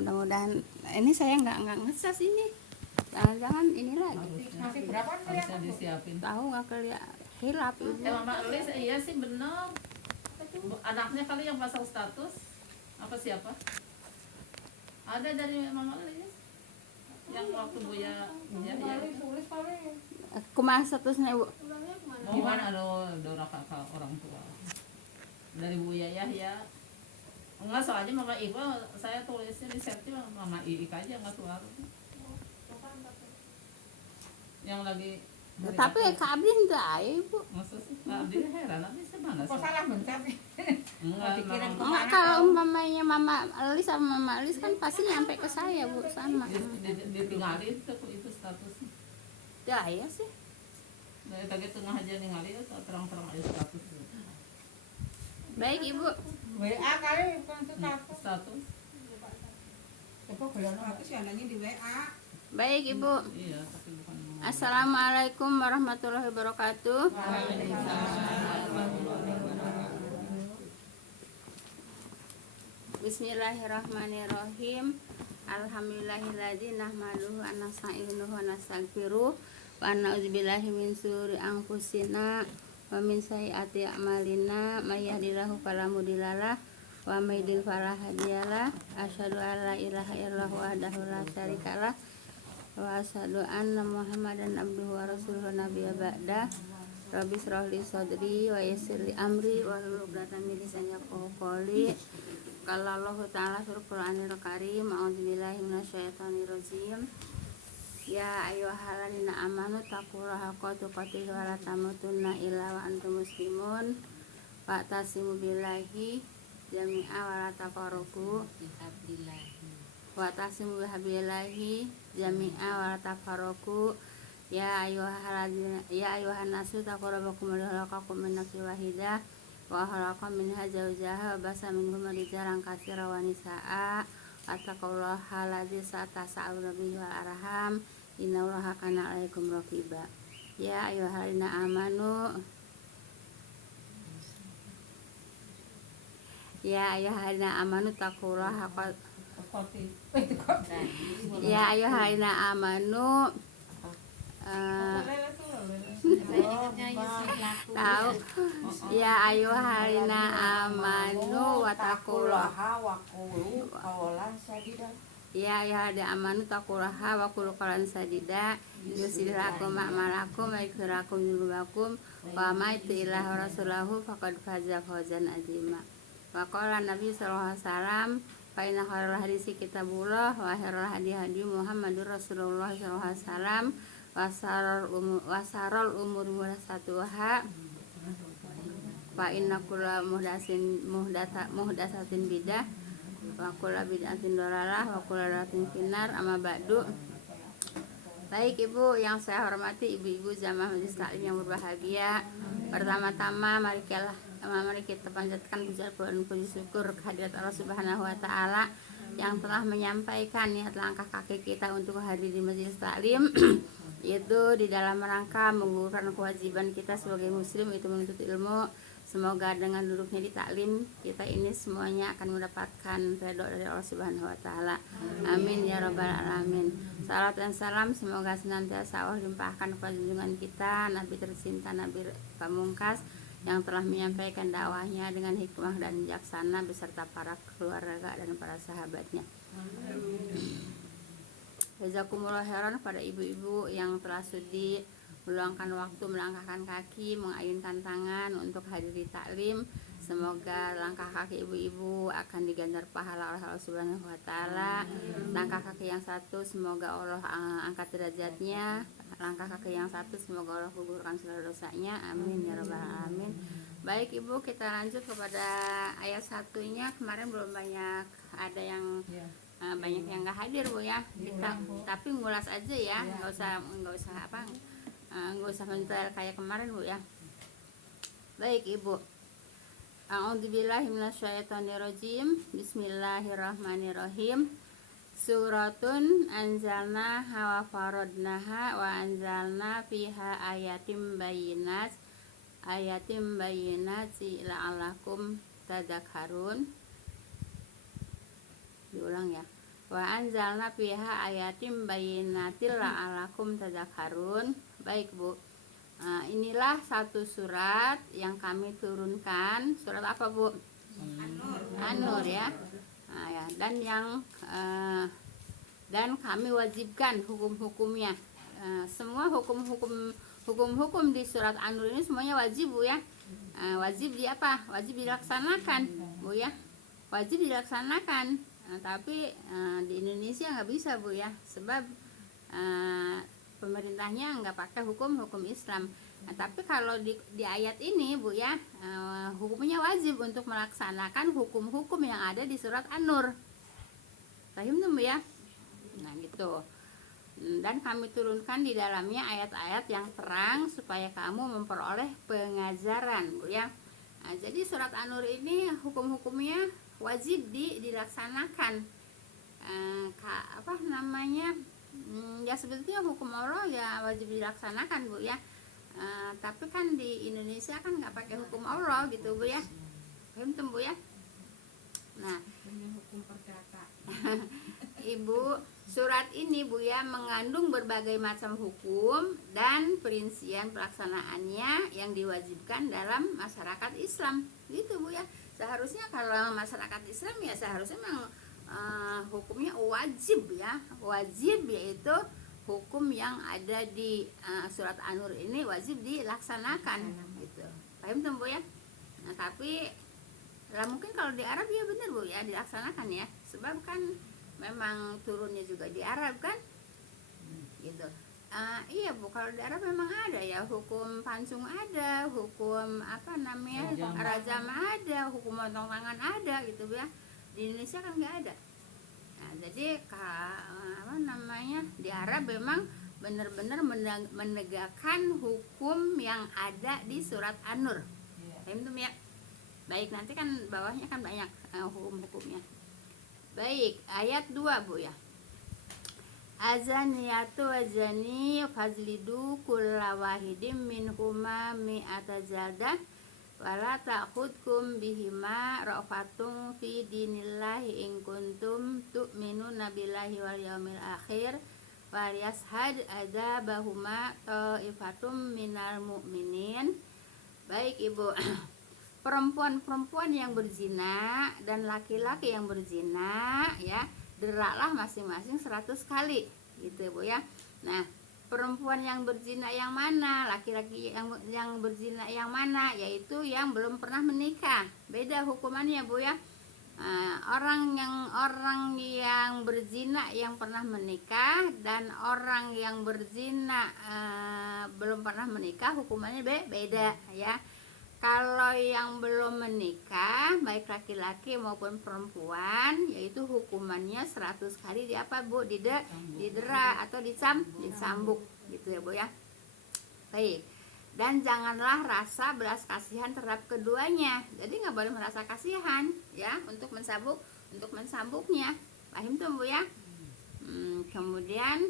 mudah-mudahan ini saya nggak ngesas ini. Jangan-jangan ini lagi. Masih berapa Harusnya disiapin. Tahu nggak kelihatan hilap ibu. Mama Elis, iya sih bener. Anaknya kali yang pasang status. Apa siapa? Ada dari Mama Elis. Yang waktu Buya ya. tulis kali. Kumaha statusnya ibu? Mohon Dora kakak orang tua. Dari Buya Yahya. Enggak, soalnya Mama Iqbal saya tulisnya di setting Mama Iik aja enggak keluar. Yang lagi Tapi Kak Abdi henteu aya ibu. Maksud sih Kak Abdi heran abdi mana Kok salah mencet? Enggak, kalau umpamanya Mama Elis sama Mama Elis kan pasti nyampe ke saya bu, sama. ditinggalin itu statusnya. Teu aya sih. Dari tadi tengah aja ningali terang-terang ada status. Baik ibu. WA kali bukan status. Status. Coba goyang aku sih anaknya di WA. Baik ibu. Iya, tapi bukan. Assalamualaikum warahmatullahi wabarakatuh. Bismillahirrahmanirrahim. Alhamdulillahilladzi nahmaduhu wa nasta'inuhu wa nastaghfiruh wa na'udzubillahi min syururi anfusina wa min sayyiati a'malina may yahdihillahu fala mudhillalah wa may yudhlil fala hadiyalah. Asyhadu an la ilaha illallah wahdahu la syarikalah wa asyhadu anna Muhammadan abduhu wa rasuluhu nabiyya ba'da. Rabbi shrah li sadri wa yassir li amri wa hlul 'uqdatam min lisani yafqahu qawli. Qala Allah ta'ala fil Qur'anil Karim, a'udzubillahi minasyaitonir rajim. Ya ayyuhalladzina amanu taqullaha haqqa tuqatih wa la tamutunna illa wa antum muslimun. Wa'tasimu billahi jami'a wa la tafarraqu. Wa'tasimu bihablillahi jami'a wa la tafarraqu. Ya ayyuhan nasu taqu rabbakum alladzi khalaqakum min nafsin wahidah wa khalaqa minha zawjaha wa basa minhuma rijalan katsiran wa nisaa. Wattaqullaha alladzi tasaaluna bihi wal arham innallaha kana 'alaikum raqiba. Ya ayyuhalladzina amanu taqullaha haqqa. Ya ayyuhalladzina amanu tahu ya ayyuhalladzina amanu wattaqullaha wa qulu qawlan sadida. Ya ayyuhalladzina amanu taqullaha wa qulu qawlan sadida. Yuslih lakum a'malakum wa yaghfir lakum dzunubakum wa may yuti'illah wa rasulahu faqad faza fawzan 'azima. Wa qala Nabi sallallahu alaihi wasallam fa inna khairal hadisi kitabullah wa khairal hadi Muhammadur Rasulullah sallallahu alaihi wasallam. Wasarul umur muhdatsatuha wa inna kulla muhdatsatin bidah wa kulla bid'atin dhalalah wa kulla dhalatin finnar. Amma ba'du. Baik ibu yang saya hormati, ibu-ibu jamaah majelis taklim yang berbahagia. Pertama-tama mari kita panjatkan puji syukur kehadirat Allah Subhanahu wa taala yang telah menyampaikan niat langkah kaki kita untuk hadir di majelis taklim. Itu di dalam rangka menggugurkan kewajiban kita sebagai muslim, itu menuntut ilmu. Semoga dengan duduknya di taklim kita ini semuanya akan mendapatkan ridho dari Allah Subhanahu wa taala. Amin ya rabbal alamin. Salat dan salam semoga senantiasa Allah limpahkan kepada junjungan kita Nabi tercinta, Nabi pamungkas yang telah menyampaikan dakwahnya dengan hikmah dan bijaksana beserta para keluarga dan para sahabatnya. Jazakumullah khairan pada ibu-ibu yang telah sudi meluangkan waktu, melangkahkan kaki, mengayunkan tangan untuk hadir di taklim. Semoga langkah kaki ibu-ibu akan diganjar pahala oleh Allah Subhanahu wa taala. Langkah kaki yang satu semoga Allah angkat derajatnya. Langkah kaki yang satu semoga Allah gugurkan segala dosanya. Amin ya rabbal alamin. Baik ibu, kita lanjut kepada ayat satunya. Kemarin belum banyak ada yang banyak yang nggak hadir bu ya, kita tapi ngulas aja ya, nggak usah mentel kayak kemarin bu ya. Baik ibu, a'udzubillahi minasyaitonirrajim. Bismillahirrahmanirrahim. Suratun anzalna wa faradnaha wa anzalna fiha ayatim bayyinati la'allakum tadhakkarun. Diulang ya. Wa anzalna fiha ayatim bayyinatil la'alakum tadzakkarun. Baik Bu, inilah satu surat yang kami turunkan. Surat apa Bu? An-Nur ya. Ya. Dan kami wajibkan hukum-hukumnya. Semua hukum-hukum di surat An-Nur ini semuanya wajib Bu ya. Wajib di apa? Wajib dilaksanakan Bu ya. Wajib dilaksanakan. Tapi di Indonesia nggak bisa Bu ya, sebab pemerintahnya nggak pakai hukum Islam. Tapi kalau di ayat ini Bu ya, hukumnya wajib untuk melaksanakan hukum-hukum yang ada di surat An-Nur. Paham tuh Bu ya? Nah gitu. Dan kami turunkan di dalamnya ayat-ayat yang terang supaya kamu memperoleh pengajaran Bu ya. Jadi surat An-Nur ini hukum-hukumnya wajib dilaksanakan. Ya sebetulnya hukum Allah ya wajib dilaksanakan Bu ya. Tapi kan di Indonesia kan nggak pakai hukum Allah gitu Bu ya. Paham tuh Bu ya? Nah, hukum perdata. Ibu, surat ini Bu ya mengandung berbagai macam hukum dan perincian pelaksanaannya yang diwajibkan dalam masyarakat Islam gitu Bu ya. Seharusnya kalau masyarakat Islam ya seharusnya memang hukumnya wajib ya, wajib, yaitu hukum yang ada di surat An-Nur ini wajib dilaksanakan gitu. Paham tuh Bu ya? Nah, tapi lah mungkin kalau di Arab ya benar Bu ya dilaksanakan ya, sebab kan memang turunnya juga di Arab kan gitu. Iya Bu, kalau di Arab memang ada ya hukum pancung, ada hukum rajam ada, hukum potong tangan ada gitu Bu ya. Di Indonesia kan nggak ada. Nah, jadi di Arab memang benar-benar menegakkan hukum yang ada di surat An-Nur. Paham ya? Baik, nanti kan bawahnya kan banyak hukum-hukumnya. Baik, ayat 2 Bu ya. Azaniyatu azani fazlidu kulla wahidim minhuma mi'ata jaldah wala ta'khudkum bihima ra'fatun fi dinillahi in kuntum tu'minuna billahi wal yaumil akhir wal yashhad adzabahuma ta'ifatum minal mu'minin. Baik Ibu, perempuan-perempuan yang berzina dan laki-laki yang berzina ya, deraklah masing-masing 100 kali gitu Bu ya. Nah, perempuan yang berzina yang mana, laki-laki yang berzina yang mana, yaitu yang belum pernah menikah. Beda hukumannya Bu ya. Orang yang berzina yang pernah menikah dan orang yang berzina belum pernah menikah hukumannya beda ya. Kalau yang belum menikah baik laki-laki maupun perempuan, yaitu hukumannya 100 kali didera atau dicambuk gitu ya Bu ya. Baik. Dan janganlah rasa belas kasihan terhadap keduanya. Jadi nggak boleh merasa kasihan ya untuk mensambuknya. Paham tuh Bu ya? Kemudian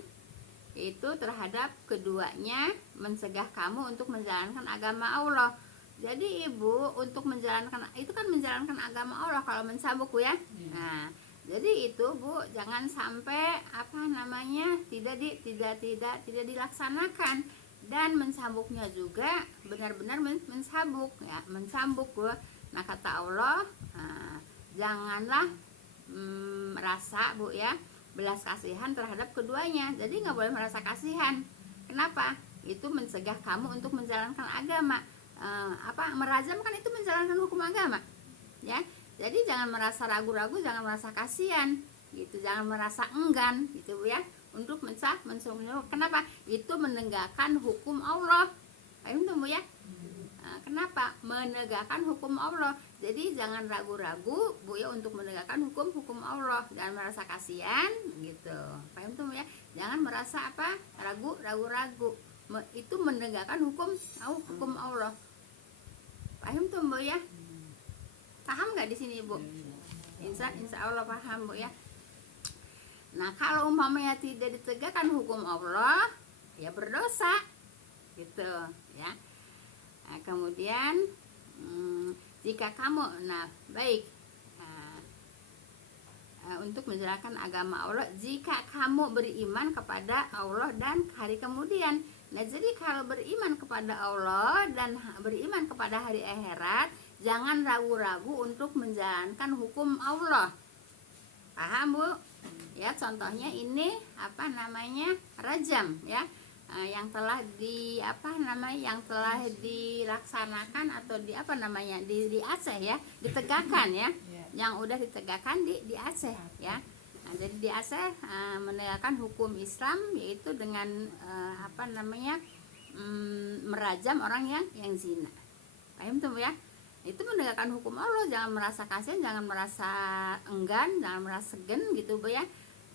itu terhadap keduanya mencegah kamu untuk menjalankan agama Allah. Jadi Ibu untuk menjalankan agama Allah kalau mencambuk Bu ya. Nah, jadi itu Bu jangan sampai tidak dilaksanakan, dan mencambuknya juga benar-benar mencambuk Bu. Nah, kata Allah, janganlah merasa Bu ya belas kasihan terhadap keduanya. Jadi nggak boleh merasa kasihan. Kenapa? Itu mencegah kamu untuk menjalankan agama. Merajam kan itu menjalankan hukum agama ya. Jadi jangan merasa ragu-ragu, jangan merasa kasihan gitu, jangan merasa enggan gitu Bu ya untuk mencambuk. Kenapa? Itu menegakkan hukum Allah. Paham tuh Bu ya? Kenapa? Menegakkan hukum Allah. Jadi jangan ragu-ragu Bu ya untuk menegakkan hukum Allah. Jangan merasa kasihan gitu. Paham tuh Bu ya? Jangan merasa ragu-ragu. Itu menegakkan hukum Allah. Paham tuh Bu ya? Paham nggak di sini Bu? Insya Allah paham Bu ya. Nah, kalau umpamanya tidak ditegakkan hukum Allah, ya berdosa gitu ya. Nah, kemudian jika kamu baik untuk menjalankan agama Allah jika kamu beriman kepada Allah dan hari kemudian. Nah, jadi kalau beriman kepada Allah dan beriman kepada hari akhirat, jangan ragu-ragu untuk menjalankan hukum Allah. Paham, Bu? Ya, contohnya ini apa namanya? Rajam, ya. Yang telah yang telah dilaksanakan atau di Aceh, ya, ditegakkan, ya. Yang udah ditegakkan di Aceh, ya. Nah, jadi di Aceh menegakkan hukum Islam, yaitu dengan merajam orang yang zina. Paham tuh, ya? Itu menegakkan hukum Allah. Jangan merasa kasihan, jangan merasa enggan, jangan merasa segan gitu, Bu, ya.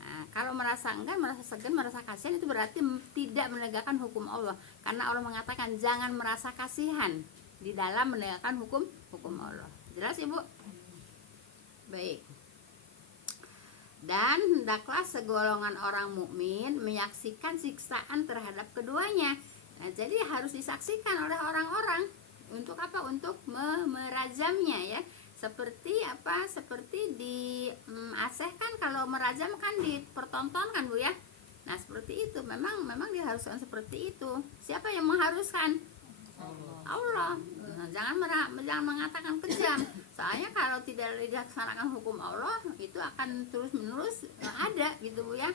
Nah, kalau merasa enggan, merasa segan, merasa kasihan, itu berarti tidak menegakkan hukum Allah. Karena Allah mengatakan jangan merasa kasihan di dalam menegakkan hukum Allah. Jelas, Ibu? Baik. Dan hendaklah segolongan orang mukmin menyaksikan siksaan terhadap keduanya. Nah, jadi harus disaksikan oleh orang-orang. Untuk apa? Untuk merajamnya, ya. Seperti di Aceh kan, kalau merajam kan dipertontonkan, Bu, ya. Nah, seperti itu. Memang diharuskan seperti itu. Siapa yang mengharuskan? Allah. Nah, jangan mengatakan kejam. Soalnya kalau tidak dilaksanakan hukum Allah, itu akan terus-menerus ada gitu, Bu, ya.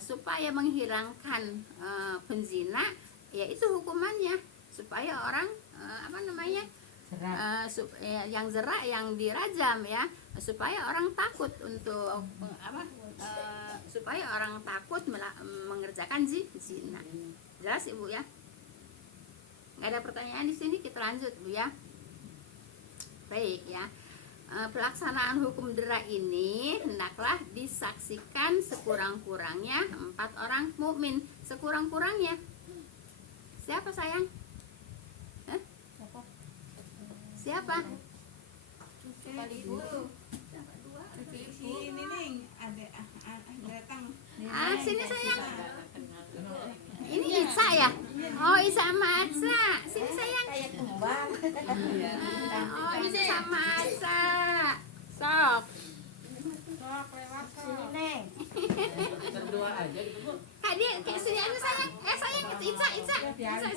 Supaya menghilangkan penzina, ya itu hukumannya. Supaya orang yang zerak, yang dirajam, ya, supaya orang takut untuk supaya orang takut mengerjakan zina. Jelas, Ibu, ya? Nggak ada pertanyaan di sini, kita lanjut, Bu, ya. Baik, ya. Pelaksanaan hukum dera ini hendaklah disaksikan sekurang-kurangnya 4 orang mukmin. Sekurang-kurangnya siapa, sayang? Siapa? Ibu. Si Nining ada datang. Sini, sayang. Ini Isa, ya? Oh, Isa sama Asa. Sini, sayang. Oh, Isa sama Asa. Sok. Sini, Neng. Berdua aja gitu, Bu. Kak, dia kayak sini aja, sayang. Sayang, Isa. Isa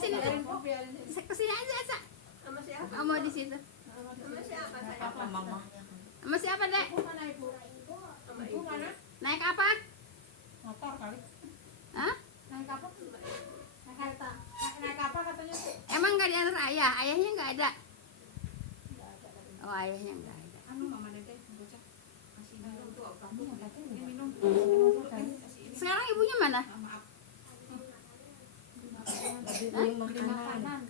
sini. Kesini aja, Asa. Mau di situ. Sama siapa, Dek? Naik apa? Motor kali. Hah? Naik apa? Naik apa katanya? Emang nggak diantar ayah? Ayahnya nggak ada. Oh, ayahnya nggak ada. Anu Mama Dede bocah. Kasih minum tuh, kamu ini minum. Sekarang ibunya mana? Maaf. Beli makanan.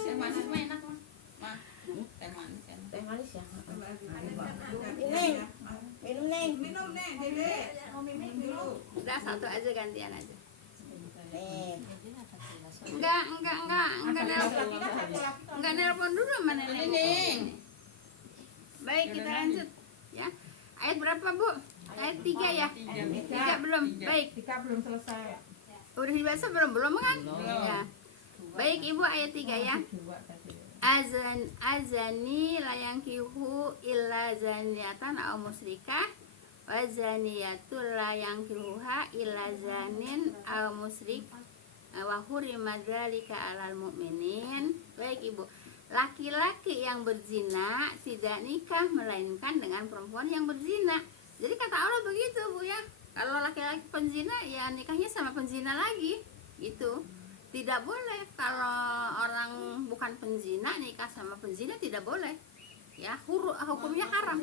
Teh manis mah enak, Mah. Teh manis enak. Teh manis, ya. Ini. Minum, Neng. Minum, Nek, Dede. Mau minum dulu. Udah, satu aja, gantian aja. Nih. Enggak nelpon dulu sama nenek. Baik, kita lanjut, ya. Ayat berapa, Bu? Ayat 3, ya? 3 belum. Baik. Tika belum selesai. Udah dibaca belum kan? Ya. Baik, Ibu, ayat 3, ya. Azani layangkihu illa zaniatan aw musyrikah wa zaniyatul layangkihuha illa zanin aw musyrik wa hurima dzalika 'alal mu'minin. Baik, Ibu. Laki-laki yang berzina tidak nikah melainkan dengan perempuan yang berzina. Jadi kata Allah begitu, Bu, ya. Kalau laki-laki penzina, ya nikahnya sama penzina lagi, gitu. Tidak boleh kalau orang bukan penzina nikah sama penzina, tidak boleh. Ya, hukumnya haram.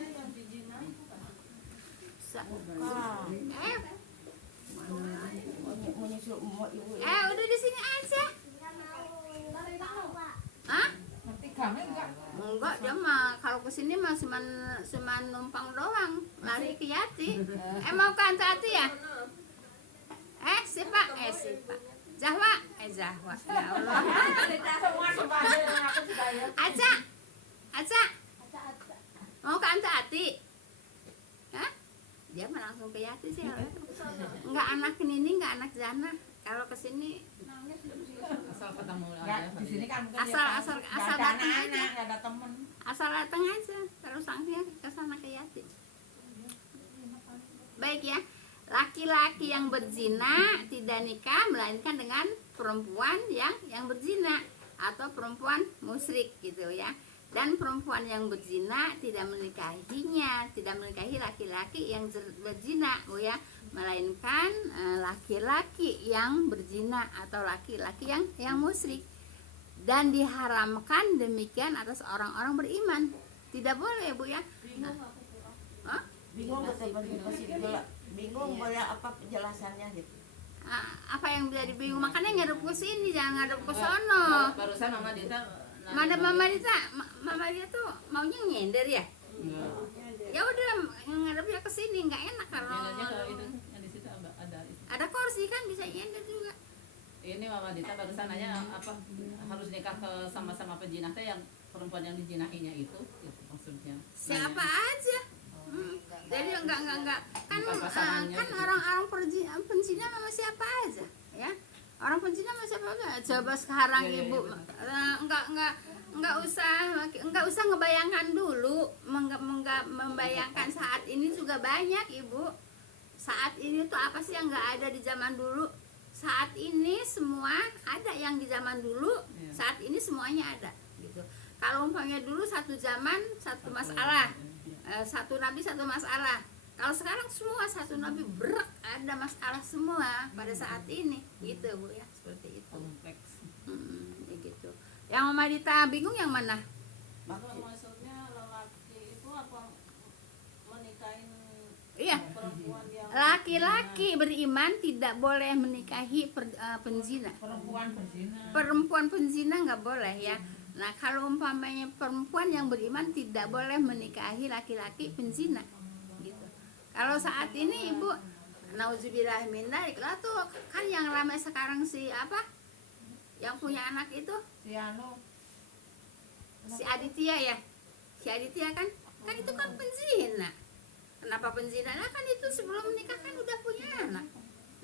Udah di sini aja. Hah? Nanti kami enggak. Enggak, dia mah kalau kesini mah cuman numpang doang, lari ke Yati. Mau ke Antati, ya? Siapa? Zahwa. Zahwa. Ya Allah. Aca. Mau ke Antati? Hah? Dia mah langsung ke Yati sih. Enggak anak Nini, enggak anak Zana. Kalau kesini Asal ketemu Enggak, aja. di sini kan Asal datang aja. enggak ada temen. asal datang aja, terus sanksi baik-baik ya. Laki-laki yang berzina tidak nikah melainkan dengan perempuan yang berzina atau perempuan musyrik gitu ya. Dan perempuan yang berzina tidak menikahi laki-laki yang berzina Bu ya, melainkan laki-laki yang berzina atau laki-laki yang musyrik. Dan diharamkan demikian atas orang-orang beriman. Tidak boleh Bu ya. Hah? Bingung bingung boleh apa penjelasannya gitu. Apa yang bisa dibingung, makanya ngadep ke sini, jangan ngadep ke sono. Barusan Mama Dita Mama Dita tuh maunya nyender ya. Ya udah ngadepnya ke sini, nggak enak kalau Nyendernya ke itu yang di situ ada. ada kursi kan bisa nyender juga. Ini Mama Dita barusan nanya apa harus nikah ke sama-sama pejinah teh yang perempuan yang dijinahinya itu maksudnya. Siapa aja. Jadi enggak kan Bukan pasangannya kan gitu. orang-orang penzina sama siapa aja ya. Orang penzina sama siapa aja. Coba sekarang Iya, Ibu enggak usah ngebayangkan dulu, membayangkan saat ini juga banyak Ibu. Saat ini tuh apa sih yang enggak ada di zaman dulu? Saat ini semua ada yang di zaman dulu, Iya. saat ini semuanya ada gitu. Kalau umpamanya dulu satu zaman satu masalah, satu nabi satu masalah. Kalau sekarang semua satu nabi ada masalah semua pada saat ini gitu Bu ya, seperti itu. Kompleks. Ya gitu. Yang Mama Dita bingung yang mana? Maksudnya lelaki itu apa menikahin Iya, perempuan yang laki-laki beriman tidak boleh menikahi penzina. Perempuan penzina nggak boleh ya. Nah kalau umpamanya perempuan yang beriman tidak boleh menikahi laki-laki penzina gitu. Kalau saat ini Ibu, nauzubillah min dzalik lah tuh kan yang ramai sekarang si apa? Yang punya anak itu si Aditya ya. Si Aditya kan itu kan penzina. Kenapa penzina? Nah kan itu sebelum menikah kan udah punya anak.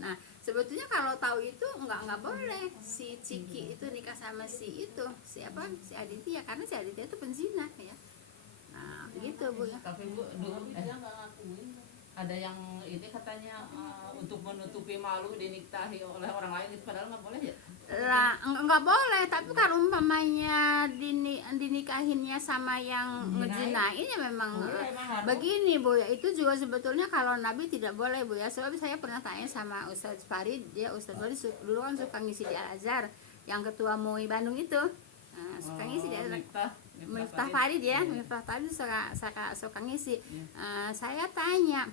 Nah sebetulnya kalau tahu itu nggak boleh si Ciki itu nikah sama si Aditya, karena si Aditya itu penzina ya. Nah gitu Bu ya. Tapi Bu dulu dia nggak ngakuin. ada yang ini katanya untuk menutupi malu dinikahi oleh orang lain itu padahal nggak boleh ya? Lah nggak boleh, tapi kalau umpamanya dinikahinnya sama yang ngezinain ya memang begini Bu ya. Itu juga sebetulnya kalau Nabi tidak boleh Bu ya. Sebab saya pernah tanya sama Ustadz Farid, Ustadz Farid dulu kan suka ngisi di Al-Azhar, yang ketua MUI Bandung itu. Nah, suka ngisi di Al-Azhar. Miftah Farid ya, Miftah Farid suka ngisi. Saya tanya,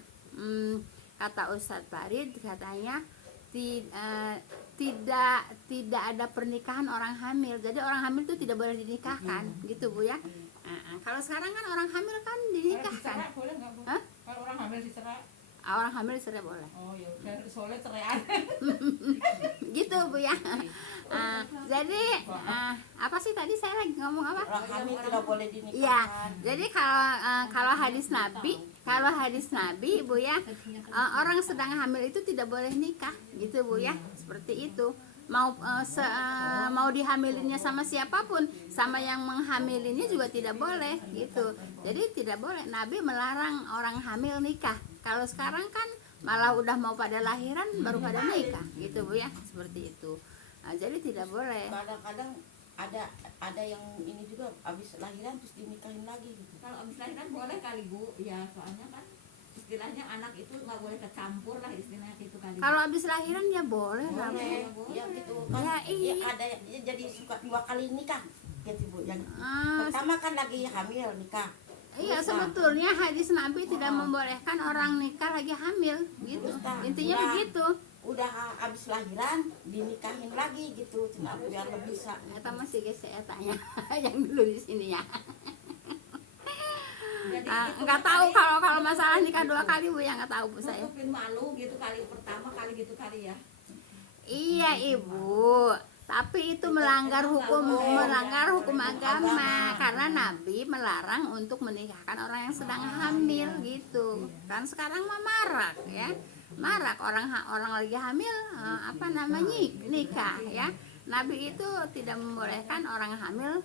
kata Ustadz Farid katanya tidak ada pernikahan orang hamil. Jadi orang hamil itu tidak boleh dinikahkan, gitu Bu ya. Kalau sekarang kan orang hamil kan dinikahkan. Boleh nggak Bu? Hah? Kalau orang hamil dicerai? Orang hamil sudah boleh. Oh ya udah, soalnya cerai aja. Gitu Bu ya. Jadi apa sih tadi saya lagi ngomong apa? Orang hamil tidak boleh dinikahkan. Iya, jadi kalau hadis Nabi Bu ya, orang sedang hamil itu tidak boleh nikah, gitu Bu ya, seperti itu. Mau dihamilinnya sama siapapun, sama yang menghamilinnya juga tidak boleh, gitu. Jadi tidak boleh. Nabi melarang orang hamil nikah. Kalau sekarang kan malah udah mau pada lahiran baru pada nikah, gitu Bu ya, seperti itu. Jadi tidak boleh. Kadang-kadang ada yang ini juga habis lahiran terus dinikahin lagi gitu. Kalau abis lahiran boleh kali Bu, ya soalnya kan istilahnya anak itu nggak boleh kecampur lah istilahnya itu kali. Kalau habis lahiran ya boleh lah Bu. Boleh. Ya gitu kan. Ya, iya. Ada ya, jadi suka 2 kali nikah gitu Bu. Yang Ah, pertama kan lagi hamil nikah. Iya, sebetulnya hadis Nabi tidak membolehkan orang nikah lagi hamil gitu. Intinya Udah. begitu. Udah habis lahiran dinikahin lagi gitu, cuma biar lebih bisa. Eta masih guys saya tanya yang dulu di sini ya. Jadi itu Nggak tahu kalau masalah nikah 2 kali Bu ya, nggak tahu Bu saya. nutupin malu gitu kali pertama kali gitu kali ya. Iya Ibu, tapi itu melanggar hukum agama karena Nabi melarang untuk menikahkan orang yang sedang hamil gitu. Kan sekarang mah marak ya. Marak orang lagi hamil nikah ya. Nabi itu tidak membolehkan orang hamil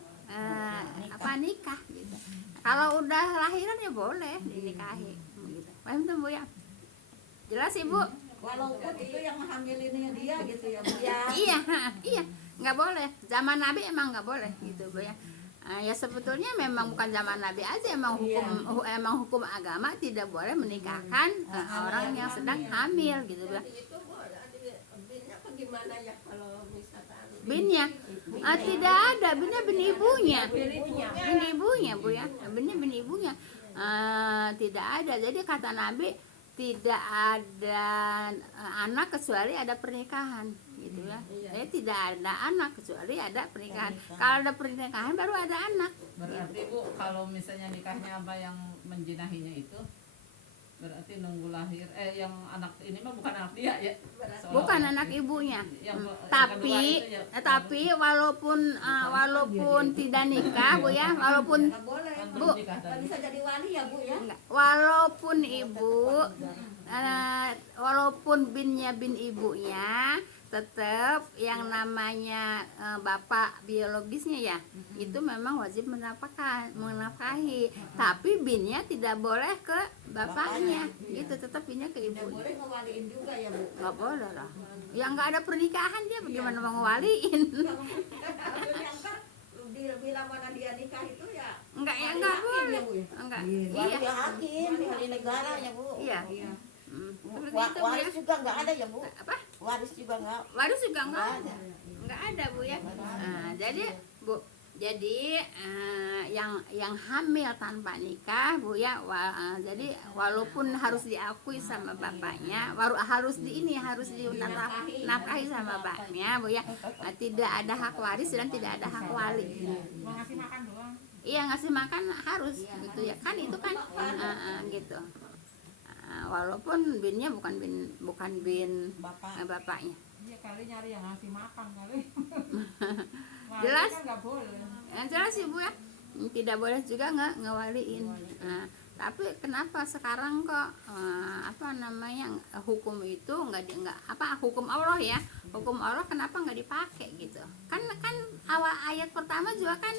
nikah gitu. Kalau udah lahiran ya boleh dinikahi gitu. Paham tuh Bu ya? Jelas Ibu? Walaupun itu yang hamilinnya dia gitu ya Bu. Ya. Iya, iya, nggak boleh. Zaman Nabi emang nggak boleh gitu Bu ya. Ya sebetulnya memang bukan zaman Nabi aja, emang hukum agama tidak boleh menikahkan orang yang sedang hamil gitu Bu. Itu Bu, binnya apa gimana ya kalau misalkan Binnya tidak ada, binnya bin ibunya. Bin ibunya Bu ya. Binnya bin ibunya. Tidak ada. Jadi kata Nabi tidak ada anak kecuali ada pernikahan gitu ya. Jadi tidak ada anak kecuali ada pernikahan. Kalau ada pernikahan baru ada anak. Berarti Bu, kalau misalnya nikahnya apa yang menjinahinya itu berarti nunggu lahir yang anak ini mah bukan anak dia ya. Bukan anak ibunya. Yang Tapi kedua itu ya, tapi walaupun tidak nikah Bu ya, walaupun Nggak boleh. kan Bu, belum nikah Nggak tadi. bisa jadi wali ya Bu ya. enggak, walaupun ibu walaupun binnya bin ibunya, tetap yang namanya bapak biologisnya ya, itu memang wajib menafkahi. Tapi binnya tidak boleh ke bapaknya, gitu, tetap binnya ke Nggak ibunya. boleh ngewaliin juga ya Bu. Nggak boleh lah. Yang nggak ada pernikahan dia bagaimana mau ngewaliin? Kan akhirnya ntar bila mana dia nikah itu ya Enggak ya, wali nggak hakim boleh. ya, Bu, ya? Enggak. Wali Iya. hakim, wali negara ya Bu. Iya. Iya. Begitu, Bu, Waris ya. juga nggak ada ya Bu. Apa? Waris juga nggak. Waris juga nggak Nggak ada. ada. Nggak ada Bu ya. Jadi Bu, jadi yang hamil tanpa nikah Bu ya, jadi walaupun harus diakui sama bapaknya, harus dinafkahi sama bapaknya Bu ya, tidak ada hak waris dan tidak ada hak wali. ngasih makan doang? Iya, ngasih makan harus gitu ya kan, itu kan gitu. Walaupun binnya bukan bin Bapak. bapaknya. Iya kali nyari yang ngasih makan kali. Jelas? Kan nggak boleh. Yang jelas Ibu ya, tidak boleh juga ngewaliin. Tapi kenapa sekarang kok hukum itu hukum Allah ya, hukum Allah kenapa nggak dipakai gitu? Kan awal ayat pertama juga kan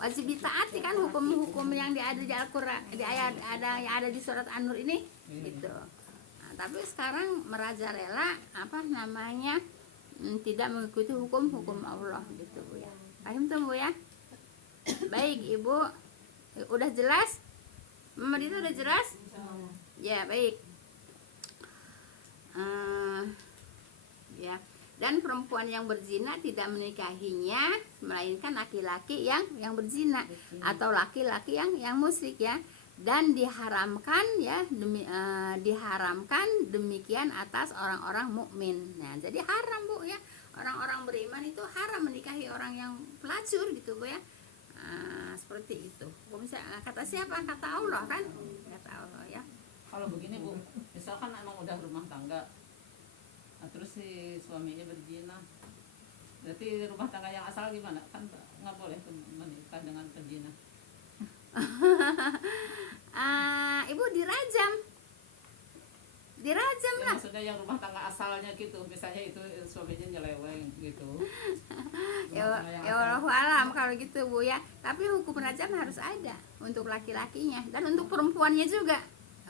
wajib ditaati kan, hukum-hukum yang ada di Al-Qur'an, di ayat yang ada di surat An-Nur ini gitu. Tapi sekarang merajalela tidak mengikuti hukum Allah gitu Bu ya. Paham tuh Bu ya? Baik Ibu, udah jelas? Mama itu udah jelas? Ya baik. Ya. Dan perempuan yang berzina tidak menikahinya melainkan laki-laki yang berzina atau laki-laki yang musyrik ya. Dan diharamkan ya diharamkan demikian atas orang-orang mukmin. Nah, jadi haram Bu ya. Orang-orang beriman itu haram menikahi orang yang pelacur gitu Bu ya. Seperti itu. Kata siapa? Kata Allah kan? Kata Allah ya. Kalau begini Bu, misalkan emang udah rumah tangga, terus si suaminya berzina, berarti rumah tangga yang asal gimana? Kan nggak boleh tuh menikah dengan pezina. Ibu dirajam Ya, lah. maksudnya yang rumah tangga asalnya gitu, misalnya itu suaminya nyeleweng gitu. Ya Rumah tangga yang wallahu alam kalau gitu Bu ya. Tapi hukum rajam harus ada untuk laki-lakinya dan untuk perempuannya juga.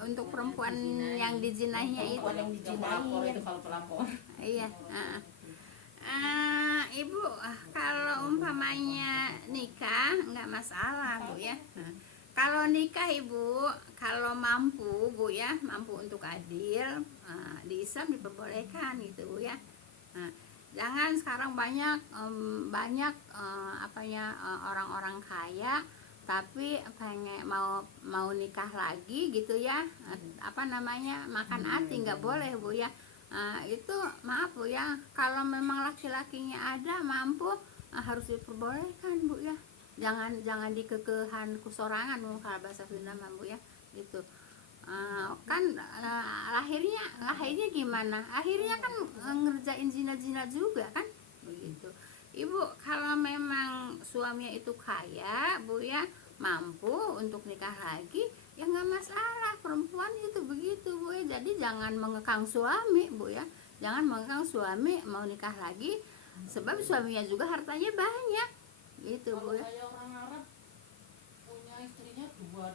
Untuk perempuan yang dijinahinya itu. Perempuan yang yang pelapor dijinahin. itu kalau pelapor. Iya. Ibu kalau umpamanya nikah nggak masalah Bu ya. Kalau nikah Ibu, kalau mampu Bu ya, mampu untuk adil, di Islam diperbolehkan gitu Bu ya. Jangan sekarang banyak orang-orang kaya tapi pengen mau nikah lagi gitu ya, makan hati, nggak boleh Bu ya. Itu maaf Bu ya, kalau memang laki-lakinya ada mampu harus diperbolehkan Bu ya. Jangan dikekehan kusorangan kalau bahasa Sunda Bu ya gitu. Akhirnya gimana? Akhirnya kan ngerjain zina-zina juga kan begitu. Ibu kalau memang suaminya itu kaya Bu ya, mampu untuk nikah lagi ya nggak masalah, perempuan itu begitu Bu ya. Jadi jangan mengekang suami Bu ya, jangan mengekang suami mau nikah lagi, sebab suaminya juga hartanya banyak gitu Bu ya. Kayak orang Arab punya istrinya dua.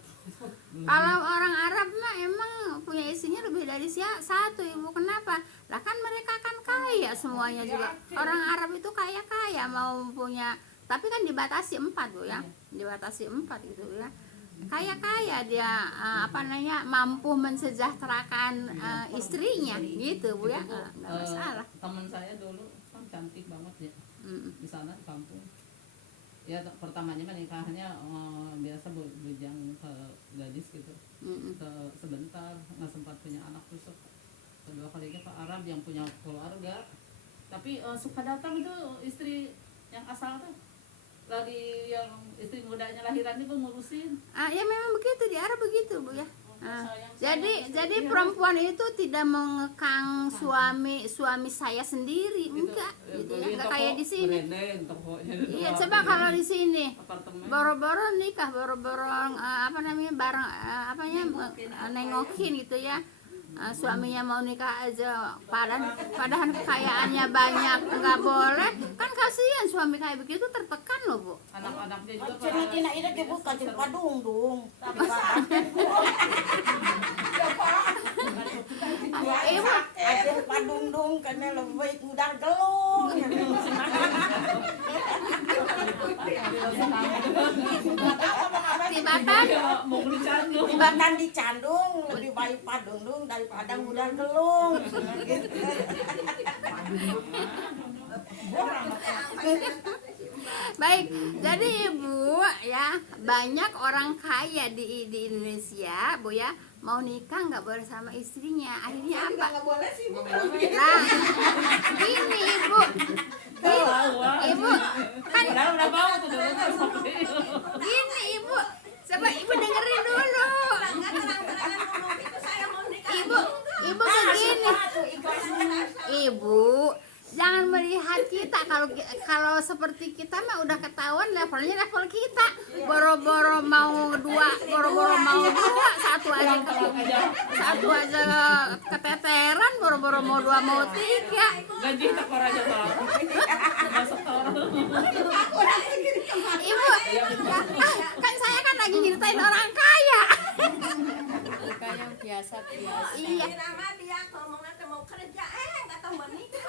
Kalau orang Arab mah emang punya istrinya lebih dari gadis ya satu ibu. Kenapa? Lah kan mereka kan kaya semuanya juga. Orang Arab itu kaya mau punya, tapi kan dibatasi 4 bu ya, dibatasi 4 gitu ya. Kaya dia mampu mensejahterakan istrinya gitu bu ya, nggak masalah. Teman saya dulu kan cantik banget ya di sana di kampung. Ya pertamanya nikahnya biasa bujang ke gadis gitu, sebentar nggak sempat punya anak, terus kedua kalinya ke Arab yang punya keluarga, tapi suka datang itu istri yang asal tuh lagi yang istri mudanya lahiran itu ngurusin. Ya memang begitu di Arab begitu bu ya. Jadi istri perempuan itu tidak mengekang suami saya sendiri, enggak gitu ya, enggak kayak di sini. Iya, coba kalau di sini boro-boro nikah, boro-boro nengokin gitu ya. Suaminya mau nikah aja, padahal kekayaannya banyak, nggak boleh kan, kasihan suami kayak begitu, tertekan loh bu. Anak-anaknya juga Cerita ini ke buka jumpa dungdung. Ibu Ada padungdung karena lebih udah gelung. Tibatan dicandung lebih baik padungdung daripada udah gelung. baik, jadi ibu ya, banyak orang kaya di Indonesia bu ya, mau nikah nggak boleh sama istrinya, akhirnya apa? Nggak boleh sih bu. Nah, gini ibu, ibu kan udah mau tuh gini ibu, coba ibu dengerin dulu. Ibu begini, ibu jangan melihat kita, kalau seperti kita mah udah ketahuan levelnya level kita. Boro-boro mau dua, satu aja keteteran, boro-boro mau 2 mau 3. gaji tekor aja tolong masuk tolong. Ibu, kan saya kan lagi nyeritain orang kaya. Kayak biasa. Iya. Nama dia ngomongnya mau kerja, nggak tahu menikah.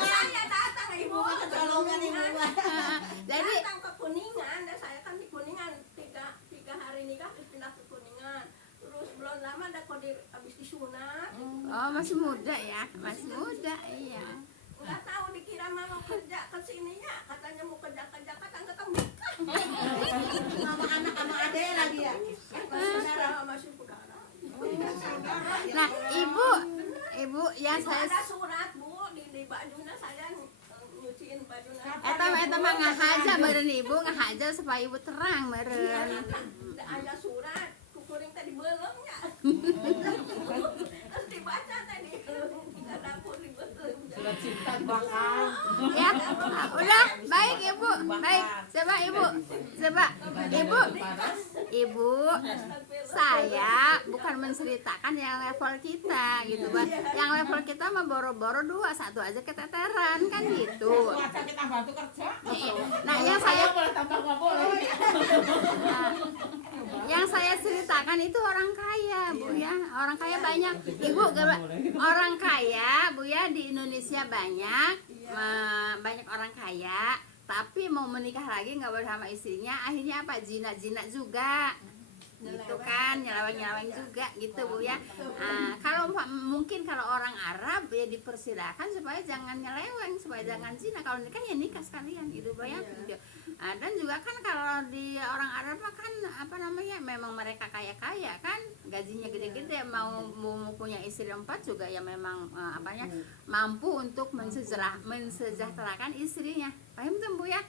Saya datang ibu. Jadi Datang ke Kuningan, dan saya kan di Kuningan 3 hari nikah terus pindah ke Kuningan. Terus belum lama ada kodir habis disunat. masih muda ya, masih muda, iya. Nggak tahu dikira mau kerja ke sininya, katanya mau kerja katanya nggak tahu nikah. Sama anak sama adek lagi ya. Saudara masih saudara. Nah, ibu ya saya Ada surat bu di bajunya, saya nyuciin bajunya. eta mah ngahaja meureun ibu, ngahaja supaya ibu terang meureun. Ada surat, kukuring tadi belumnya. Terus dibaca tadi, kita dapur di belum. Surat cinta Bakal. Ya, udah baik ibu, baik. Coba ibu, saya bukan menceritakan yang level kita gitu, Bang. Yang level kita mah boro-boro 2, 1 aja keteteran kan gitu. Kita bantu kerja. Nah, yang saya boleh tambah nggak boleh. yang saya ceritakan itu orang kaya bu ya, orang kaya banyak ibu, orang kaya bu ya di Indonesia banyak orang kaya, tapi mau menikah lagi nggak boleh sama istrinya, akhirnya apa, zina juga gitu kan, nyeleweng juga gitu bu ya. Kalau mungkin kalau orang Arab ya dipersilakan supaya jangan nyeleweng, supaya jangan zina, kalau nikah ya nikah sekalian gitu bu ya. Dan juga kan kalau di orang Arab mah kan memang mereka kaya kan, gajinya gede-gede, mau punya istri 4 juga ya memang mampu untuk mensejahterakan istrinya. Paham tuh bu ya?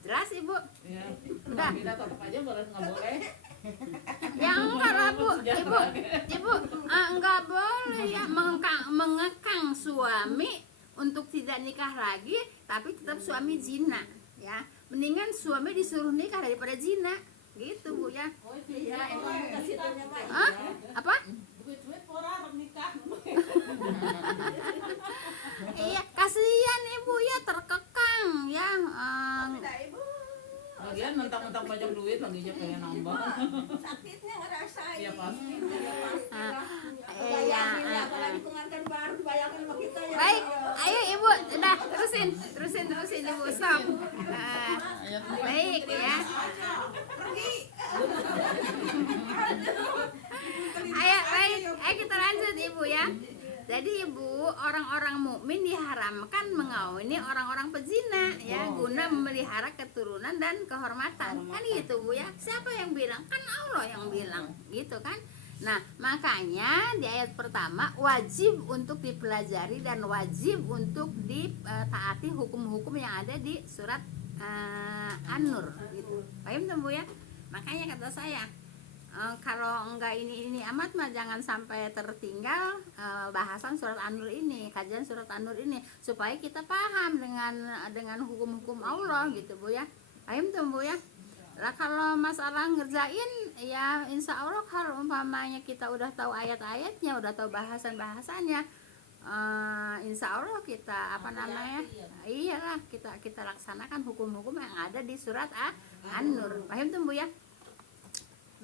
Jelas ibu? Ya. Udah. Kita tetap aja boleh nggak boleh. Ya enggak lah bu, ibu enggak boleh ya mengekang suami untuk tidak nikah lagi, tapi tetap suami zina ya. Mendingan suami disuruh nikah daripada zina gitu bu ya. Apa? Iya, kasihan ibu ya, terkekang ya. Lagian mentang-mentang banyak duit laginya pengen nambah. Sakitnya ngerasain. Ya pasti. Bayangin ya, apalagi pengantin baru, bayangin sama kita ya. Baik, ayo ibu, udah terusin ibu, stop. Baik ya. Ayo kita lanjut ibu ya. Jadi ibu, orang-orang mukmin diharamkan mengawini orang-orang pezina ya, guna memelihara keturunan dan kehormatan. Kan gitu bu ya. Siapa yang bilang? Kan Allah yang bilang, gitu kan. Nah, makanya di ayat pertama wajib untuk dipelajari dan wajib untuk ditaati hukum-hukum yang ada di surat An-Nur gitu. Paham tuh bu ya? Makanya kata saya, kalau enggak ini amat mah jangan sampai tertinggal bahasan surat An-Nur ini, kajian surat An-Nur ini, supaya kita paham dengan hukum-hukum Allah gitu bu ya. Paham tuh bu ya? Lah kalau masalah ngerjain ya insya Allah kalau umpamanya kita udah tahu ayat-ayatnya, udah tahu bahasan-bahasannya, insya Allah kita iyalah kita laksanakan hukum-hukum yang ada di surat An-Nur. Paham tuh bu ya?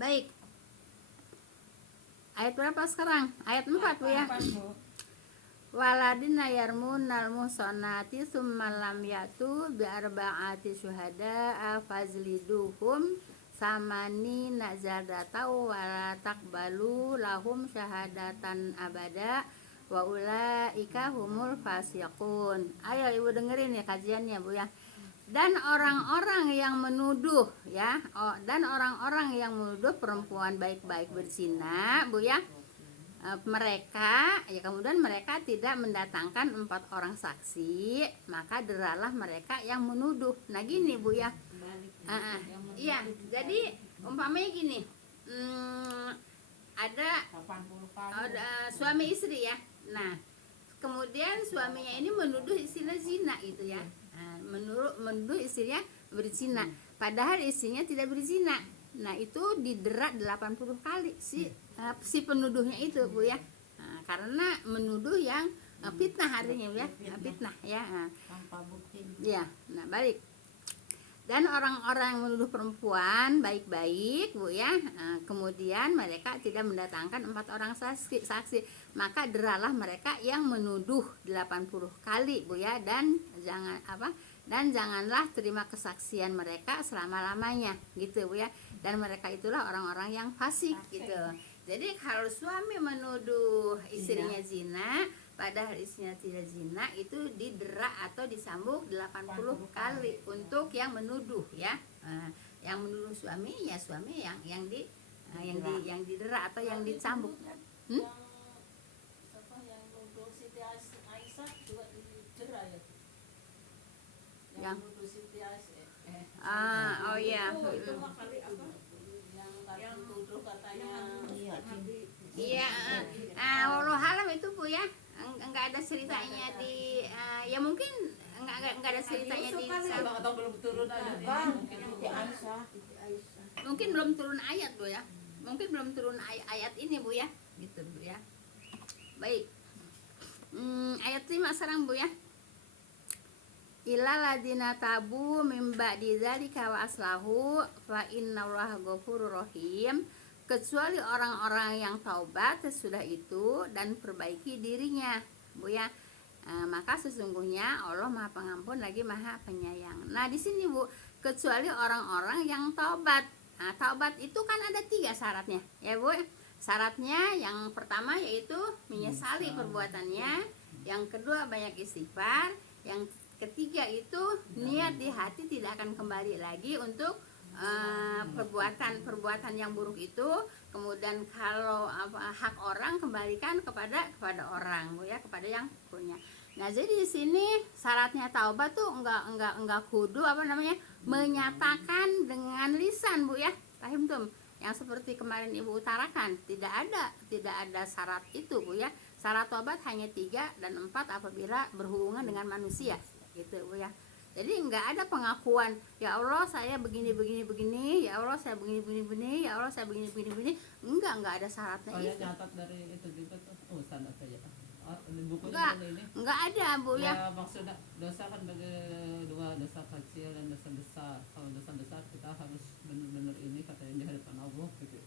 Baik. Ayat berapa sekarang? Ayat 4 bu ya. Waladina yarmunal muhsanati summa lam yatu bi arba'ati syuhada fazliduhum samani nazadatau wala taqbalu lahum syahadatan abada wa ulaika humul fasiqun. Ayo ibu dengerin ya kajiannya bu ya. Dan orang-orang yang menuduh ya, dan orang-orang yang menuduh perempuan baik-baik berzina bu ya, mereka ya kemudian mereka tidak mendatangkan 4 orang saksi, maka deralah mereka yang menuduh. Nah gini bu ya, iya jadi umpamanya gini, ada suami istri ya, nah kemudian suaminya ini menuduh istrinya zina gitu ya, menuduh istrinya berzina, padahal istrinya tidak berzina. Nah itu didera 80 kali si penuduhnya itu bu ya, karena menuduh yang fitnah artinya ya, fitnah ya. Tanpa bukti. Ya, nah balik. Dan orang-orang yang menuduh perempuan baik-baik bu ya, kemudian mereka tidak mendatangkan 4 orang saksi, maka deralah mereka yang menuduh 80 kali bu ya, dan janganlah terima kesaksian mereka selama-lamanya gitu bu ya. Dan mereka itulah orang-orang yang fasik gitu. Jadi kalau suami menuduh istrinya zina, padahal istrinya tidak zina, itu didera atau disambuk 80 kali untuk yang menuduh ya. Yang menuduh suami ya suami yang didera atau yang dicambuk. Yang nuduh Siti Aisyah juga didera ya. Yang nuduh Siti Aisyah. Oh iya. Itu mah kali apa? Yang nuduh katanya Iya, walau halam itu bu ya, enggak ada ceritanya di, ya mungkin enggak ada ceritanya di, atau belum turun ada mungkin belum turun ayat bu ya, mungkin belum turun ayat ini bu ya, gitu bu ya. Baik, ayat 5 sekarang bu ya. Illa ladina tabu min ba'di dzalika wa aslahu fa innallaha ghafurur rahim. Kecuali orang-orang yang taubat sesudah itu dan perbaiki dirinya bu ya, maka sesungguhnya Allah Maha Pengampun lagi Maha Penyayang. Nah di sini bu, kecuali orang-orang yang taubat. Nah, taubat itu kan ada 3 syaratnya ya bu. Syaratnya yang pertama yaitu menyesali perbuatannya, yang kedua banyak istighfar, yang ketiga itu niat di hati tidak akan kembali lagi untuk perbuatan yang buruk itu. Kemudian kalau hak orang kembalikan kepada orang bu ya, kepada yang punya. Nah jadi di sini syaratnya taubat tuh enggak kudu menyatakan dengan lisan bu ya, paham tuh yang seperti kemarin ibu utarakan, tidak ada syarat itu bu ya. Syarat taubat hanya 3 dan 4 apabila berhubungan dengan manusia gitu bu ya. Jadi enggak ada pengakuan, ya Allah saya begini, ya Allah saya begini, ya Allah saya begini. Enggak ada syaratnya itu. Nyatat dari itu juga tuh. Standar saja. Enggak ada bu ya. Ya maksudnya dosa kan bagi 2, dosa kecil dan dosa besar. Kalau dosa besar kita harus benar-benar ini katanya di hadapan Allah gitu.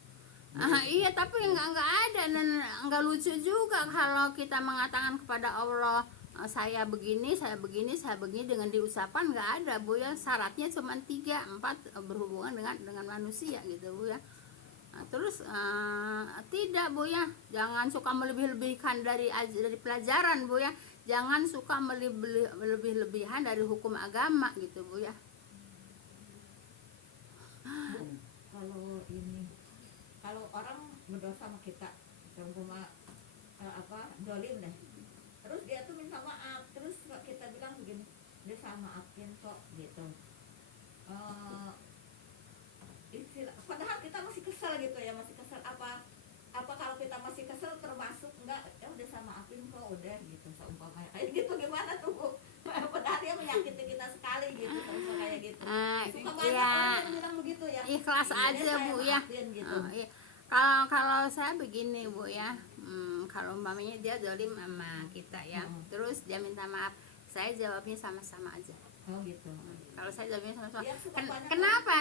Iya Iya, tapi nggak ada dan nggak lucu juga kalau kita mengatakan kepada Allah, saya begini, saya begini, saya begini dengan diusapan nggak ada Bu ya. Syaratnya cuma 3, 4 berhubungan dengan manusia gitu Bu ya. Nah, terus tidak Bu ya, jangan suka melebih-lebihkan dari pelajaran Bu ya. Jangan suka melebih-lebihan dari hukum agama gitu Bu ya. Kalau ini, kalau orang berdosa sama kita, umpama dolim deh, terus dia tuh minta maaf, terus kita bilang begini, dia saya maafin kok gitu. Padahal kita masih kesel gitu ya, masih kesel apa kalau kita masih kesel termasuk enggak, ya udah saya maafin kok udah gitu, seumpamanya kayak gitu. Gimana tuh Bu? Padahal dia menyakiti kita sekali gitu, seumpama kayak gitu. Suka banyak orang yang bilang begitu ya, Ikhlas "Ini aja saya Bu ya. maafin," gitu. Iya. Kalau saya begini Bu ya, kalau umpamanya dia dolim sama kita ya, terus dia minta maaf, saya jawabnya sama-sama aja. Oh gitu. Kalau saya jawabnya sama-sama. Dia suka banyak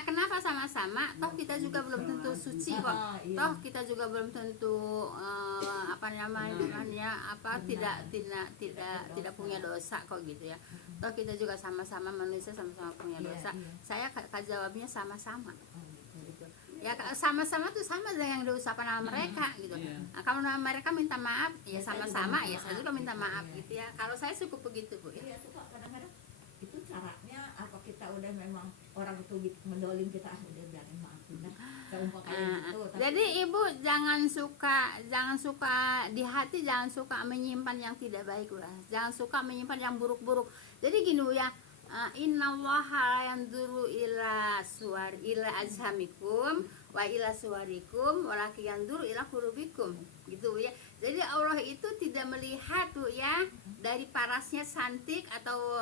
Kenapa sama-sama? Toh kita juga belum tentu suci kok. Iya. Toh kita juga belum tentu tidak punya dosa kok gitu ya. Toh kita juga sama-sama manusia, sama-sama punya dosa. Saya jawabnya sama-sama. Gitu. Ya sama-sama tuh sama dengan yang diusapan sama mereka gitu. Nah, kalau mereka minta maaf ya sama-sama, ya saya juga minta maaf gitu ya. Kalau saya cukup begitu Bu ya. Iya, suka kadang-kadang itu caranya apa, kita udah memang orang itu mendolim kita, udah biarin maafin dah, seumpama kayak gitu. Jadi Ibu jangan suka di hati, jangan suka menyimpan yang tidak baik Bu. Jangan suka menyimpan yang buruk-buruk. Jadi gini Bu ya, innallaha la yanzuru ila ajhamikum wa ila suwarikum walakin yanzuru ila qulubikum gitu ya. Jadi Allah itu tidak melihat Bu ya dari parasnya cantik atau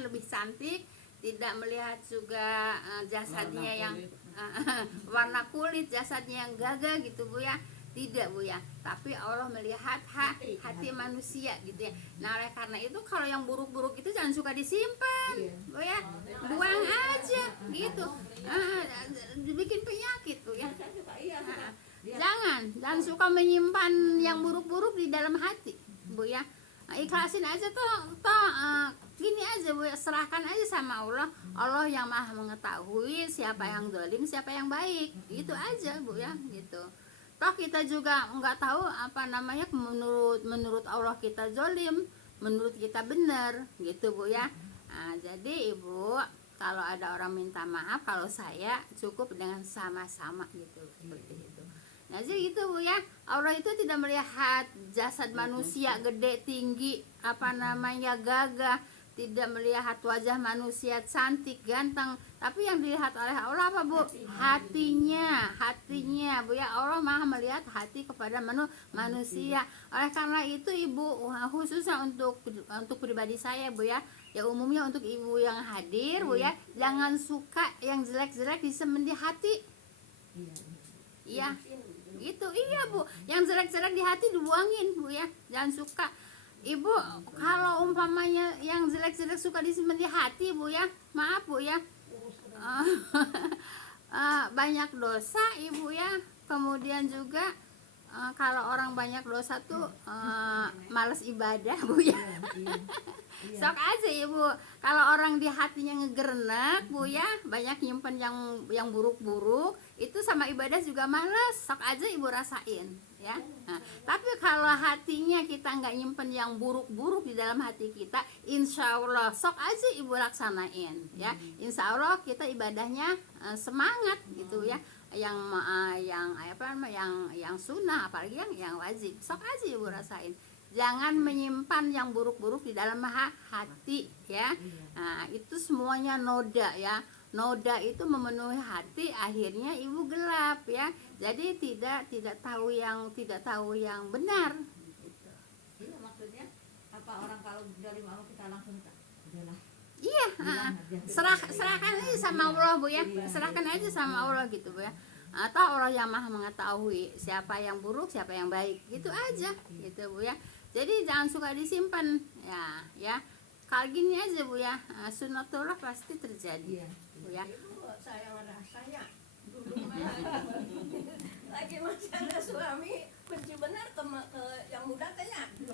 lebih cantik, tidak melihat juga jasadnya yang warna kulit, jasadnya yang gagah gitu Bu ya. Tidak Bu ya, tapi Allah melihat hati manusia gitu ya. Nah oleh karena itu kalau yang buruk-buruk itu jangan suka disimpan Bu ya, buang aja gitu, dibikin penyakit Bu ya. Jangan suka menyimpan yang buruk-buruk di dalam hati Bu ya. Ikhlasin aja gini aja Bu ya, serahkan aja sama Allah. Allah yang maha mengetahui siapa yang zalim, siapa yang baik, gitu aja Bu ya gitu. Toh kita juga nggak tahu menurut Allah kita zalim, menurut kita benar gitu Bu ya. Nah, jadi Ibu kalau ada orang minta maaf, kalau saya cukup dengan sama-sama gitu, seperti itu. Nah jadi gitu Bu ya, Allah itu tidak melihat jasad manusia gede tinggi gagah, tidak melihat wajah manusia cantik ganteng, tapi yang dilihat oleh Allah apa Bu? Hatinya Bu ya. Allah maha melihat hati kepada manusia. Oleh karena itu Ibu, khususnya untuk pribadi saya Bu ya, ya umumnya untuk Ibu yang hadir Bu ya, jangan suka yang jelek-jelek disemen di hati. Iya gitu, iya Bu, yang jelek-jelek di hati dibuangin Bu ya, jangan suka. Ibu kalau umpamanya yang jelek-jelek suka disimpan di hati Bu ya, maaf Bu ya, banyak dosa Ibu ya. Kemudian juga kalau orang banyak dosa tuh malas ibadah Bu ya. Sok aja Ibu, kalau orang di hatinya ngegerenek Bu ya, banyak nyimpen yang buruk-buruk, itu sama ibadah juga males. Sok aja Ibu rasain ya. Nah, tapi kalau hatinya kita nggak nyimpen yang buruk-buruk di dalam hati kita, insya Allah sok aja Ibu laksanain ya. Insya Allah kita ibadahnya semangat gitu ya. Yang sunnah, apalagi yang wajib, sok aja Ibu rasain. Jangan menyimpan yang buruk-buruk di dalam hati ya. Nah, itu semuanya noda ya. Noda itu memenuhi hati, akhirnya Ibu gelap ya. Jadi tidak tahu yang benar. Iya, maksudnya apa, orang kalau dari mau kita langsung udahlah. Iya, serahkan aja sama Allah Bu ya. Serahkan aja sama Allah gitu Bu ya. Atau Allah yang maha mengetahui siapa yang buruk, siapa yang baik, gitu aja gitu Bu ya. Jadi jangan suka disimpan ya. Kalau gini aja Bu ya, sunatullah pasti terjadi Bu ya. Saya merasanya dulu selagi masih ada suami benci benar ke yang muda teh ya. Gitu.